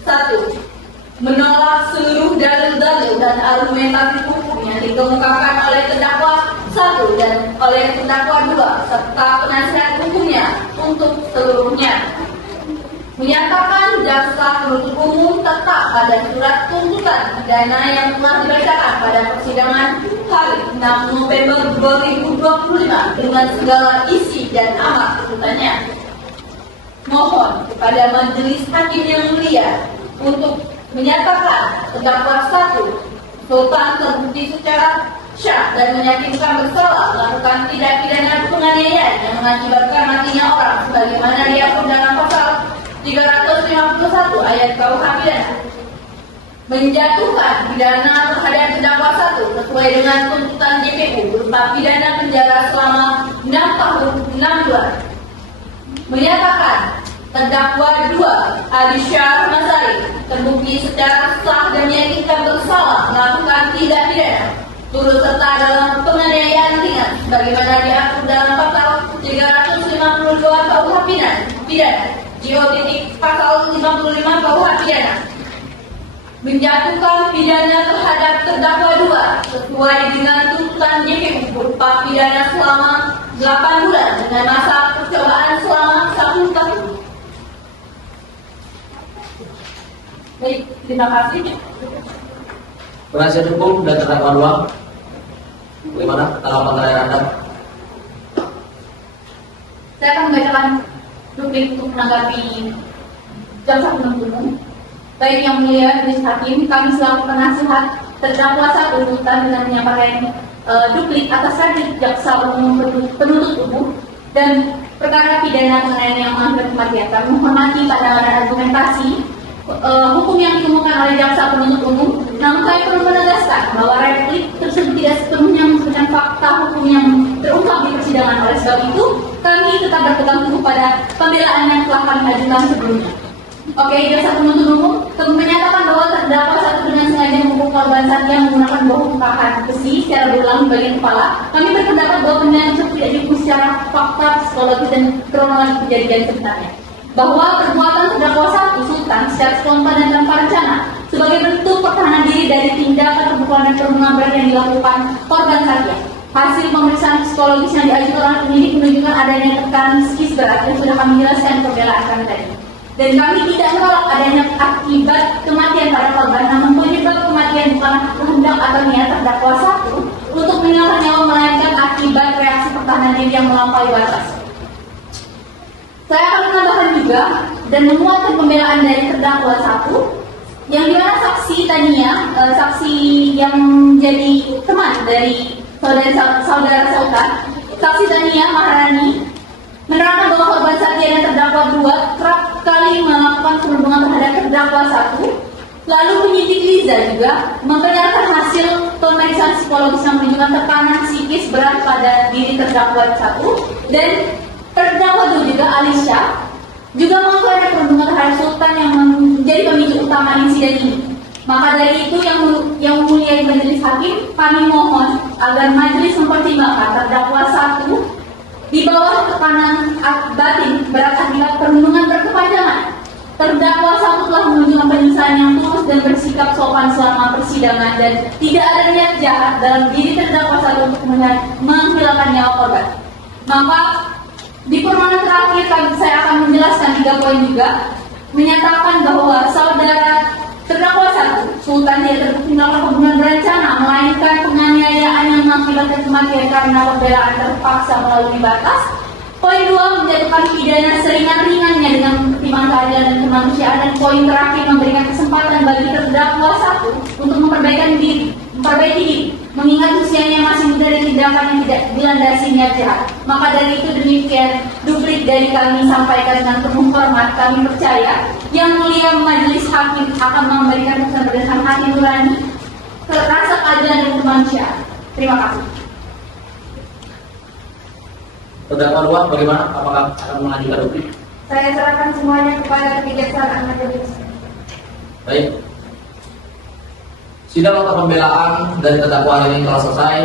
1. Menolak seluruh dalil-dalil dan argumentasi hukum yang dikemukakan oleh terdakwa 1 dan oleh terdakwa 2 serta penasihat hukumnya untuk seluruhnya. Menyatakan jaksa penuntut umum tetap pada surat tuntutan pidana yang telah dibacakan pada persidangan hari 6 November 2025 dengan segala isi dan amar tuntutannya. Mohon kepada majelis hakim yang mulia untuk menyatakan terdakwa 1 Sultan terbukti secara syah dan meyakinkan bersalah melakukan tindak pidana penganiayaan yang mengakibatkan matinya orang sebagaimana diatur dalam pasal 351 ayat KUH pidana, menjatuhkan pidana terhadap terdakwa 1 sesuai dengan tuntutan JPU berupa pidana penjara selama 6 tahun 6 bulan, menyatakan terdakwa 2 Alisyah Mazari terbukti secara sah dan meyakinkan bersalah melakukan tindak pidana turut serta dalam penganiayaan ringan sebagaimana diatur dalam pasal 352 KUH pidana pasal 55 KUH pidana, menjatuhkan pidana terhadap terdakwa 2 sesuai dengan tuntutan JPU berupa pidana selama 8 bulan dengan masa percobaan selama 1 tahun. Baik, terima kasih. Penasihat hukum dan terdakwa 2, bagaimana tanggapan terakhir Anda? Saya akan membacakan duplik untuk menanggapi jaksa penuntut umum. Baik yang mulia majelis hakim, kami selaku penasihat terdakwa 1 tuntutan dengan menyampaikan duplik atas hadir jaksa umum penuntut umum dan perkara pidana mengenai yang mengakhiri kematian. Kami menghormati pandangan dan argumentasi hukum yang dikemukakan oleh jaksa penuntut umum. Namun kami perlu menegaskan bahwa replik tersebut tidak sepenuhnya menunjukkan fakta hukum yang terungkap di persidangan. Oleh sebab itu, kami tetap berpegang teguh pada pembelaan yang telah kami ajukan sebelumnya. Oke, jaksa penuntut umum menyatakan bahwa terdakwa 1 dengan sengaja memukul korban Satya menggunakan bahu pengkahan besi secara berulang di bagian kepala. Kami berpendapat bahwa benda tersebut tidak dihukum secara fakta, psikologis dan kronologi kejadian sebenarnya. Bahwa perbuatan terdakwa 1 Sultan secara spontan dan tanpa rencana sebagai bentuk pertahanan diri dari tindakan pemukulan dan perundungan berat yang dilakukan korban Satya. Hasil pemeriksaan psikologis yang diajukan oleh penyidik menunjukkan adanya tekanan psikis berat yang sudah kami jelaskan pembelaan kami tadi. Dan kami tidak menolak adanya akibat kematian pada korban, namun penyebab kematian bukanlah kehendak atau niat terdakwa 1 untuk menghilangkan nyawa, melainkan akibat reaksi pertahanan diri yang melampaui batas. Saya akan menambahkan juga dan menguatkan pembelaan dari terdakwa 1 yang dimana saksi Tania, saksi yang menjadi teman dari saudara Sultan, saksi Tania Maharani menerangkan bahwa korban Satya dan terdakwa 2 kerap kali melakukan perundungan terhadap terdakwa 1. Lalu penyidik Liza juga membenarkan hasil pemeriksaan psikologis yang menunjukkan tekanan psikis berat pada diri terdakwa 1 dan terdakwa 2 juga Alisyah juga melakukan perundungan terhadap Sultan yang menjadi pemicu utama insiden ini. Maka dari itu yang mulia majelis hakim, kami mohon agar majelis mempertimbangkan terdakwa 1 di bawah tekanan batin berat akibat perundungan berkepanjangan. Terdakwa 1 telah menunjukkan penyelesaian yang tulus dan bersikap sopan selama persidangan dan tidak ada niat jahat dalam diri terdakwa 1 untuk menghilangkan nyawa korban. Maka di permohonan terakhir saya akan menjelaskan 3 poin juga, menyatakan bahwa saudara terdakwa 1 Sultan tidak terbukti melakukan pembunuhan berencana, melainkan penganiayaan yang mengakibatkan kematian karena pembelaan terpaksa melalui batas. Poin 2 menjatuhkan pidana seringan-ringannya dengan pertimbangan keadilan dan kemanusiaan, dan poin terakhir memberikan kesempatan bagi terdakwa 1 untuk memperbaiki diri, mengingat usianya masih muda dan tindakan yang tidak dilandasi niat jahat. Maka dari itu demikian duplik dari kami sampaikan dengan penuh hormat. Kami percaya yang mulia majelis hakim akan memberikan keputusan berdasarkan hati nurani, rasa keadilan dan kemanusiaan. Terima kasih. Terdakwa 2 bagaimana? Apakah akan mengajukan replik? Saya serahkan semuanya kepada kebijaksanaan majelis. Baik. Sidang nota pembelaan dari terdakwa hari ini telah selesai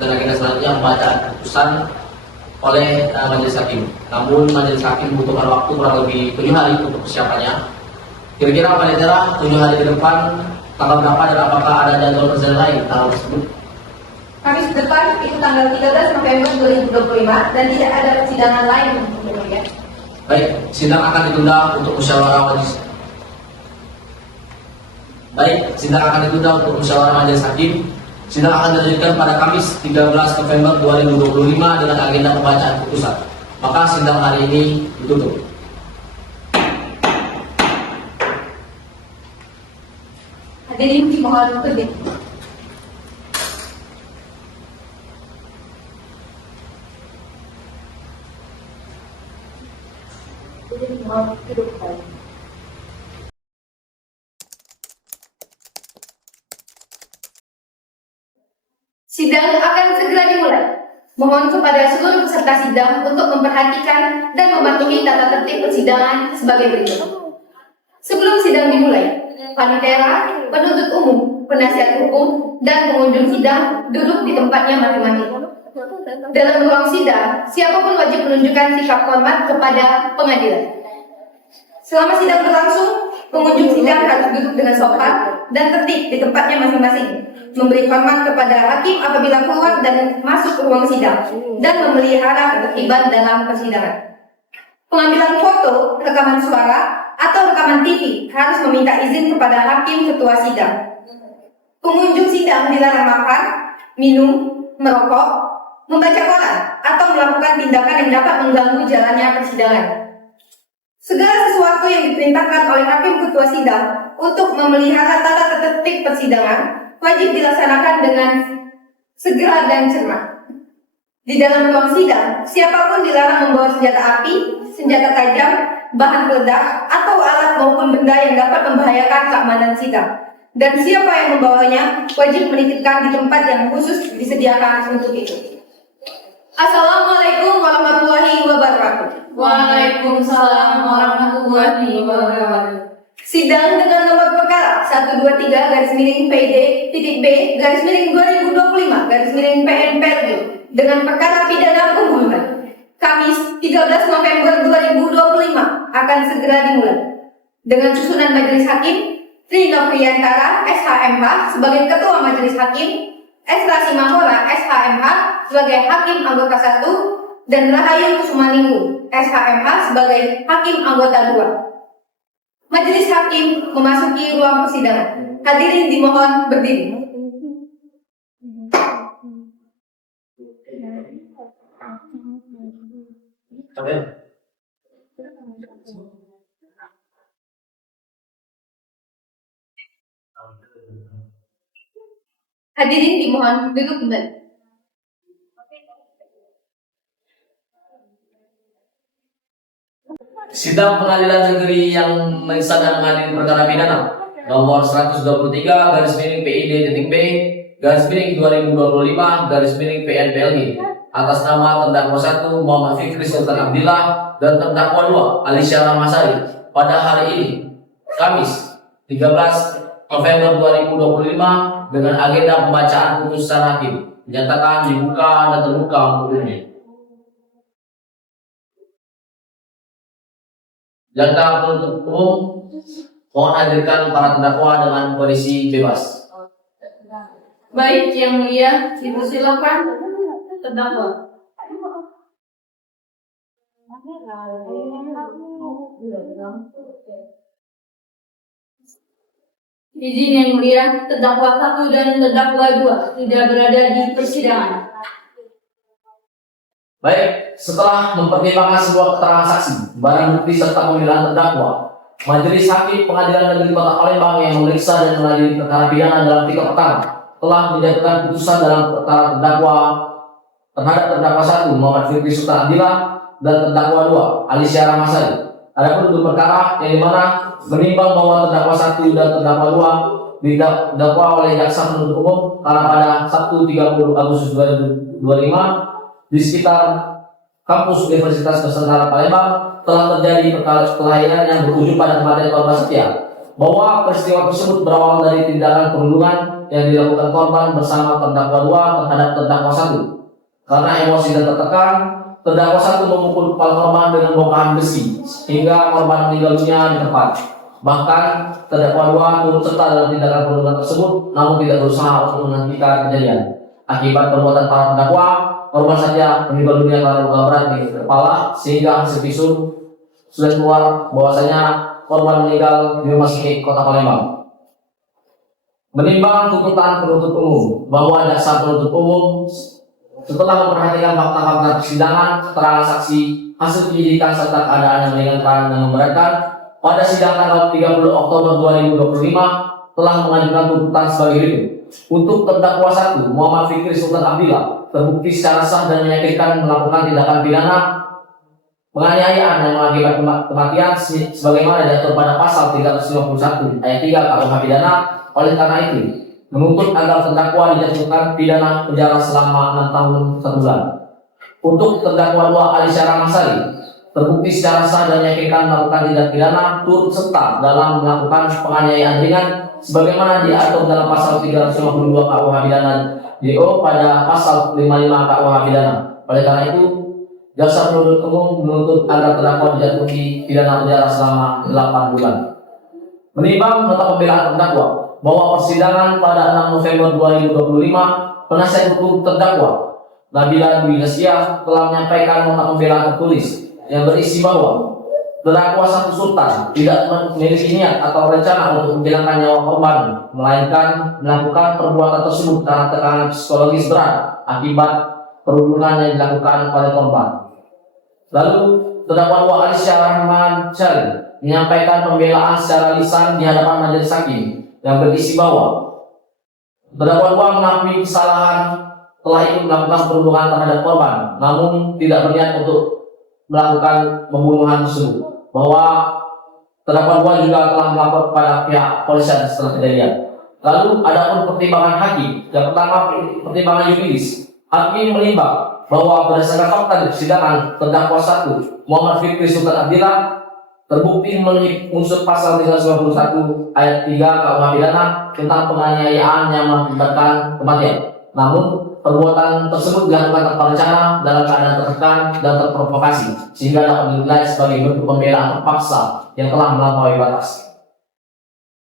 dan agenda selanjutnya pembacaan putusan oleh majelis hakim. Namun majelis hakim membutuhkan waktu kurang lebih 7 hari untuk persiapannya. Kira-kira panitia 7 hari ke depan tanggal berapa dan apakah ada jadwal kerja lain tanggal tersebut? Kamis depan itu tanggal 13 November 2025 dan tidak ada persidangan lain yang mulia. Baik, sidang akan ditunda untuk musyawarah majelis. Baik, sidang akan ditunda untuk musyawarah majelis hakim. Sidang akan dilanjutkan pada Kamis 13 November 2025 dengan agenda pembacaan putusan. Maka sidang hari ini ditutup. Hadirin dimohon berdiri. Hadirin dimohon duduk kembali. Sidang akan segera dimulai. Mohon kepada seluruh peserta sidang untuk memperhatikan dan mematuhi tata tertib persidangan sebagai berikut. Sebelum sidang dimulai, panitia, penuntut umum, penasihat hukum, dan pengunjung sidang duduk di tempatnya masing-masing. Dalam ruang sidang, siapapun wajib menunjukkan sikap hormat kepada pengadilan. Selama sidang berlangsung, pengunjung sidang harus duduk dengan sopan dan tertib di tempatnya masing-masing, memberi hormat kepada hakim apabila keluar dan masuk ke ruang sidang, dan memelihara ketertiban dalam persidangan. Pengambilan foto, rekaman suara, atau rekaman TV harus meminta izin kepada hakim ketua sidang. Pengunjung sidang dilarang makan, minum, merokok, membaca koran, atau melakukan tindakan yang dapat mengganggu jalannya persidangan. Segala sesuatu yang diperintahkan oleh hakim ketua sidang untuk memelihara tata tertib persidangan wajib dilaksanakan dengan segera dan cermat. Di dalam ruang sidang, siapapun dilarang membawa senjata api, senjata tajam, bahan peledak, atau alat maupun benda yang dapat membahayakan keamanan sidang. Dan siapa yang membawanya wajib menitipkan di tempat yang khusus disediakan untuk itu. Assalamualaikum warahmatullahi wabarakatuh. Waalaikumsalam warahmatullahi wabarakatuh. Sidang dengan nomor perkara 123 garis miring PID titik B garis miring 2025 garis miring PNPLG dengan perkara pidana pembunuhan Kamis 13 November 2025 akan segera dimulai dengan susunan majelis hakim Trino Priyantara SHMH sebagai ketua majelis hakim, S. Rasimahora SHMH sebagai hakim anggota 1 dan Rahayu Kusumaningrum SHMH sebagai hakim anggota 2. Majelis hakim memasuki ruang persidangan. Hadirin dimohon berdiri. Hadirin dimohon duduk kembali. Sidang Pengadilan Negeri yang mengisah dan mengadili perkara pidana nomor 123 garis miring PID titik B garis miring 2025 garis miring PNPLG atas nama terdakwa 1 Muhammad Fikri Sultan Abdillah dan terdakwa 2 Alisya Rahmasari pada hari ini Kamis 13 November 2025 dengan agenda pembacaan putusan hakim dinyatakan dibuka dan terbuka untuk umum. Jaksa penuntut umum mohon hadirkan para terdakwa dengan kondisi bebas. Baik, yang mulia, dipersilakan terdakwa. Izin yang mulia, terdakwa 1 dan terdakwa 2 tidak berada di persidangan. Baik, setelah mempertimbangkan sebuah keterangan saksi, barang bukti serta pembelaan terdakwa, Majelis Hakim Pengadilan Negeri Kota Palembang yang memeriksa dan mengadili perkara pidana dalam 3 perkara telah menjatuhkan putusan dalam perkara terdakwa terhadap terdakwa 1 Muhammad Fikri Sultan Abdillah dan terdakwa 2 Alisya Rahmasari. Adapun untuk perkara yang dimana menimbang bahwa terdakwa 1 dan terdakwa 2 didakwa oleh jaksa penuntut umum karena pada Sabtu 30 Agustus 2025 di sekitar kampus Universitas Nusantara Palembang telah terjadi perkelahian yang berujung pada kematian korban Setia, bahwa peristiwa tersebut berawal dari tindakan perundungan yang dilakukan korban bersama terdakwa 2 terhadap terdakwa 1. Karena emosi dan tertekan, terdakwa 1 memukul kepala korban dengan bongkahan besi hingga korban meninggal dunia di tempat. Bahkan terdakwa 2 turut serta dalam tindakan perundungan tersebut, namun tidak berusaha untuk menghentikan kejadian. Akibat perbuatan para terdakwa, korban saja meninggal dunia karena luka berat di kepala, sehingga hasil visum sudah keluar bahwasanya korban meninggal di rumah sakit Kota Palembang. Menimbang tuntutan penuntut umum bahwa jaksa penuntut umum setelah memperhatikan fakta-fakta persidangan, keterangan saksi, hasil penyidikan serta keadaan yang meringankan dan memberatkan, pada sidang tanggal 30 Oktober 2025 telah mengajukan tuntutan sebagai berikut. Untuk terdakwa 1, Muhammad Fikri Sultan Abdillah, terbukti secara sah dan meyakinkan melakukan tindakan pidana penganiayaan yang mengakibatkan kematian sebagaimana diatur pada pasal 351 ayat 3 KUH pidana. Oleh karena itu, menuntut agar terdakwa dijatuhkan pidana penjara selama 6 tahun 1 bulan. Untuk terdakwa 2 Ali Syarah Masari, terbukti secara sah dan meyakinkan melakukan tindak pidana turut serta dalam melakukan penganiayaan ringan sebagaimana diatur dalam pasal 352 KUH pidana DO pada pasal 55 KUH pidana. Oleh karena itu, jaksa penuntut umum menuntut agar terdakwa dijatuhi pidana penjara selama 8 bulan. Menimbang nota pembelaan terdakwa bahwa persidangan pada 6 November 2025, penasihat hukum terdakwa Nabila Dwi Nasiyah telah menyampaikan nota pembelaan tertulis yang berisi bahwa terdakwa 1 Sultan tidak memiliki niat atau rencana untuk menghilangkan nyawa korban, melainkan melakukan perbuatan tersebut karena tekanan psikologis berat akibat perundungan yang dilakukan oleh korban. Lalu terdakwa 2 Ali Syarah Masari menyampaikan pembelaan secara lisan di hadapan majelis hakim yang berisi bahwa terdakwa 2 mengakui kesalahan telah ikut melakukan perundungan terhadap korban, namun tidak berniat untuk melakukan pembunuhan tersebut. Bahwa terdakwa 2 juga telah melapor kepada pihak polisian setelah kejadian. Lalu adapun pertimbangan hakim, yang pertama pertimbangan yuridis. Hakim menimbang bahwa berdasarkan fakta di persidangan, terdakwa 1 Muhammad Fikri Sultan Abdillah terbukti memenuhi unsur pasal 391 ayat 3 KUH pidana tentang penganiayaan yang mengakibatkan kematian. Namun perbuatan tersebut dilakukan tanpa rencana, dalam keadaan tertekan dan terprovokasi, sehingga dapat dinilai sebagai bentuk pembelaan terpaksa yang telah melampaui batas.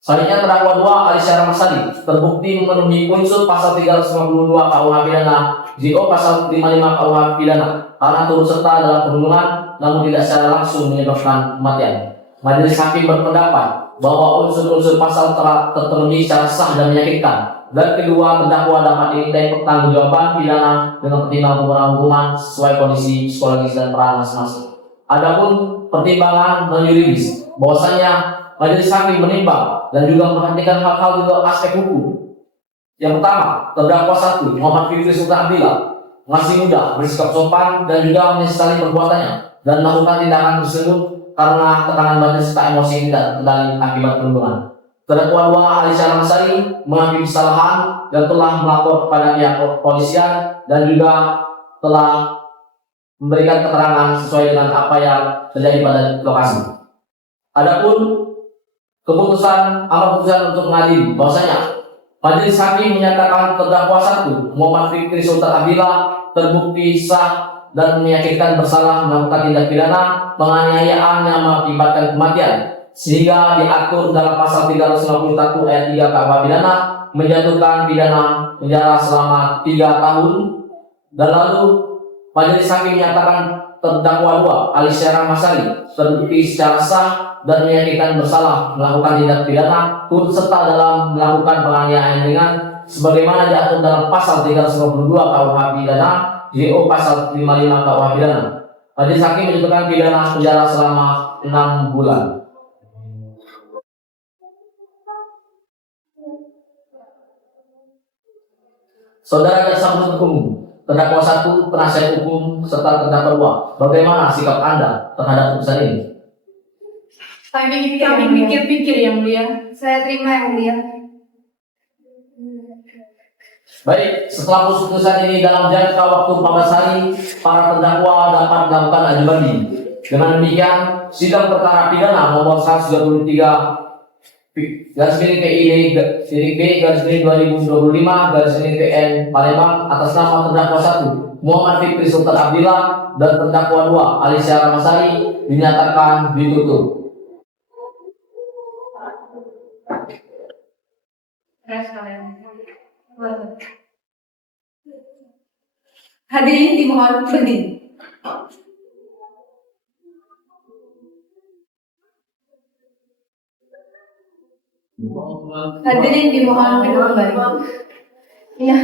Selanjutnya terdakwa 2 Ali Syarah Masari terbukti memenuhi unsur pasal 352 KUH pidana JO pasal 55 KUH pidana karena turut serta dalam perundungan namun tidak secara langsung menyebabkan kematian. Majelis hakim berpendapat bahwa unsur-unsur pasal telah terpenuhi secara sah dan meyakinkan, dan kedua terdakwa dapat dimintai pertanggungjawaban pidana dengan pertimbangan pembelaan hukuman sesuai kondisi psikologis dan peran masing-masing. Adapun pertimbangan non-yuridis, bahwasanya majelis hakim menimbang dan juga memperhatikan hal-hal juga aspek hukum. Yang pertama, terdakwa 1 Muhammad Fikri Sultan Abdillah masih muda, bersikap sopan dan juga menyesali perbuatannya dan melakukan tindakan tersebut karena tekanan batin serta emosi yang tidak terkendali akibat perundungan. Terdakwa 2 Ali Syarah Masari mengakui kesalahan dan telah melapor kepada pihak kepolisian dan juga telah memberikan keterangan sesuai dengan apa yang terjadi pada lokasi. Adapun keputusan untuk mengadili bahwasanya majelis hakim menyatakan terdakwa 1 Muhammad Fikri Sultan Abdillah terbukti sah dan meyakinkan bersalah melakukan tindak pidana penganiayaan yang mengakibatkan kematian, sehingga diatur dalam pasal 351 ayat 3 KUH pidana menjatuhkan pidana penjara selama 3 tahun. Dan lalu majelis hakim menyatakan terdakwa 2 Ali Syarah Masari terbukti secara sah dan meyakinkan bersalah melakukan tindak pidana turut serta dalam melakukan penganiayaan ringan sebagaimana diatur dalam pasal 352 KUH pidana JO pasal 55 KUH pidana. Majelis hakim menjatuhkan pidana penjara selama 6 bulan. Saudara jaksa penuntut umum, terdakwa 1 penasihat hukum serta terdakwa 2, bagaimana sikap Anda terhadap putusan ini? Kami pikir-pikir yang mulia. Saya terima yang mulia. Baik, setelah putusan ini dalam jangka waktu 14 hari, para terdakwa dapat melakukan adu banding. Dengan demikian, sidang perkara pidana nomor 123 garis miring PID titik B garis miring 2025 garis miring PN Palembang atas nama terdakwa 1 Muhammad Fikri Sultan Abdillah dan terdakwa 2 Alicia Ramasari dinyatakan ditutup. Hadirin dimohon berdiri. Hadirin dimohon duduk kembali. Iya.